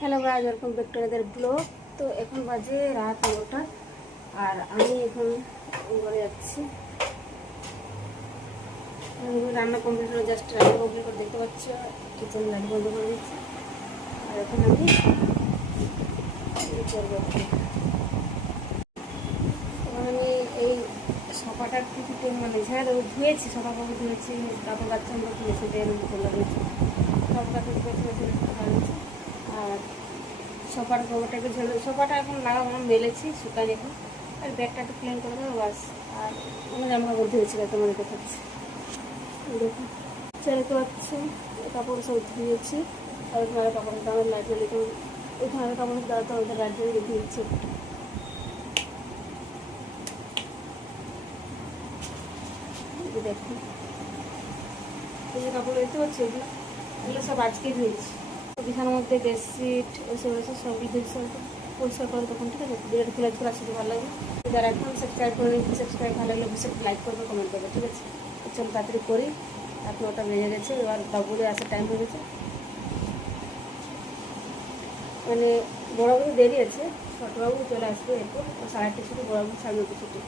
Hello guys, welcome back to other blog. তো এখন বাজে রাত 9টা আর আমি এখন ঘরে যাচ্ছি। রান্না কমপ্লিট হলো, জাস্ট রান্না কমপ্লিট করে দেখতে পাচ্ছ কিচেন লাইট বন্ধ করে দিচ্ছি। আর এখন আমি করবো, আমি এই সকাটার টিকিটে মানে ঝাড় ধুয়েছি, সকাল করে ধুয়েছি, তারপর বাচ্চা আমরা ধুয়েছি, তেল চলে গেছি সব কাছে ধুয়েছি। আর সোফার গোবরটাকে ঝেড়ে সোফাটা এখন লাগাবো, মেলেছি শুকাই এখন। আর ব্যাগটা একটু ক্লিন করে দেবো বাস। আর আমার জামা কাপড় ধুয়েছিল তোমার দেখাচ্ছি, দেখুন ছেড়েতে পাচ্ছি, কাপড় সব ধুয়েছি। আর ওখানে কাপড় দামের লাইট জ্বলে, ওইখানে কাপড় দেওয়া তো ওদের লাইট জ্বলে ধুয়েছি। দেখুন এই যে কাপড় দেখতে পাচ্ছি, এগুলো সব আজকে ধুয়েছি। বিছানার মধ্যে বেডশিট ওইসব সবই ধুয়েছি, পরিষ্কার করে তখন। ঠিক আছে, ভিডিওটা খুলে খোলা শুধু ভালো লাগবে। যারা এখন সাবস্ক্রাইব করে নিচ্ছি, সাবস্ক্রাইব ভালো লাগলে অবশ্যই লাইক করবে, কমেন্ট করবে। ঠিক আছে, চল তাড়াতাড়ি করি। আর 9টা বেজে গেছে, এবার বাবুদের আসার টাইম হয়ে গেছে। মানে বড়বাবু দেরি আছে, ছোটবাবু চলে আসবে এরপর 8:30 ছুটি, বড়বাবু 9:30 ছুটি।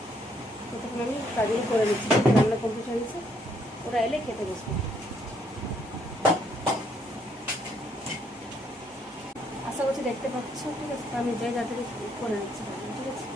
তো তখন আমি কাজগুলো করে নিচ্ছি, রান্না কমপ্লিট হয়ে গেছে, ওরা এলে খেতে বসবো। আশা করছি দেখতে পাচ্ছ। ঠিক আছে, আমি যাই তাড়াতাড়ি করে নিচ্ছি। ঠিক আছে,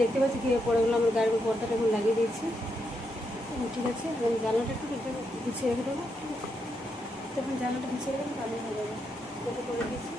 দেখতে পাচ্ছি কীভাবে পড়ে গেলো। আমার গাড়ির পর্দাটা এখন লাগিয়ে দিয়েছি, ঠিক আছে। এবং জানলাটা একটু গুছিয়ে রেখে দেবো, ঠিক আছে। তখন জানলাটা গুছিয়ে রেখে তাহলে হয়ে যাবে। কত করে দিয়েছি।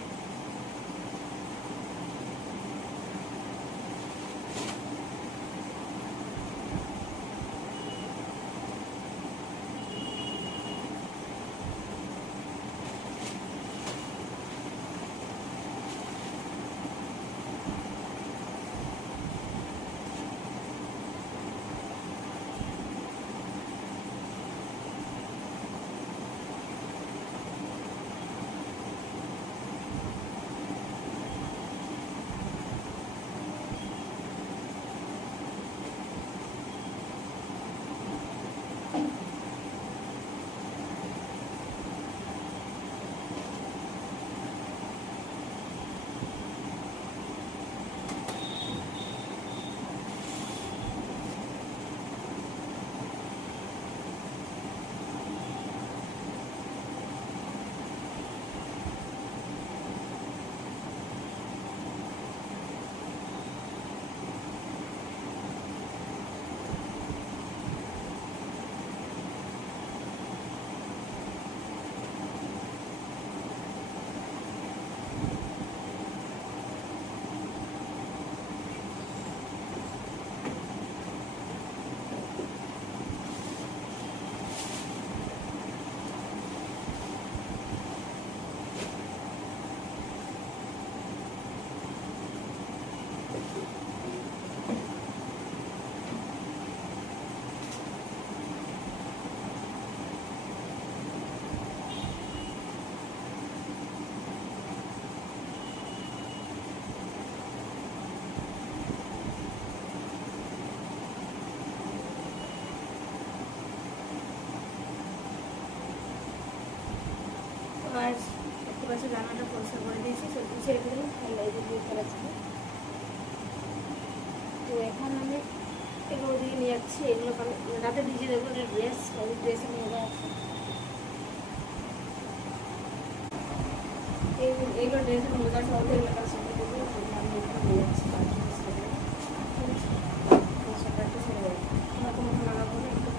আর দেখতে পাচ্ছি জানাটা পরিষ্কার করে দিয়েছি, সব গুছিয়ে রেখে দিলাম। এই যে দিয়ে করা ছিল। তো এখন আমি এগুলো দিয়ে নিয়ে যাচ্ছি। এগুলো রাতে ভিজিয়ে দেবো। এটা ড্রেস, ওই ড্রেসের মধ্যে আছে। এইগুলো ড্রেসের মধ্যে আছে, ওদের এলাকার সাথে দেবো। আমি এখানে নিয়ে যাচ্ছি। সেটা একটু ছেড়ে দেবো। আমার কোনো লাগাবো না, একটু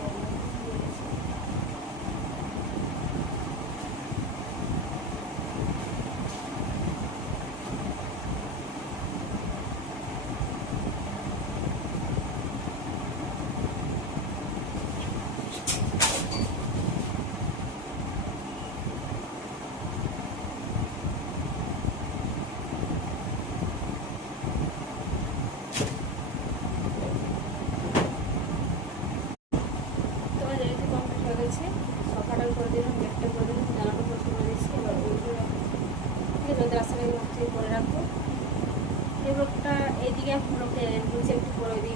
সকাটা করে দিলাম, ব্যাগটা করে দিলাম, জানাটা পরিষ্কার করে দিচ্ছি। এবার ওইগুলো ঠিক আছে, রাস্তাটা করে রাখবো। এই ব্লগটা এইদিকে ব্লগটা নিচে একটু করে দিই।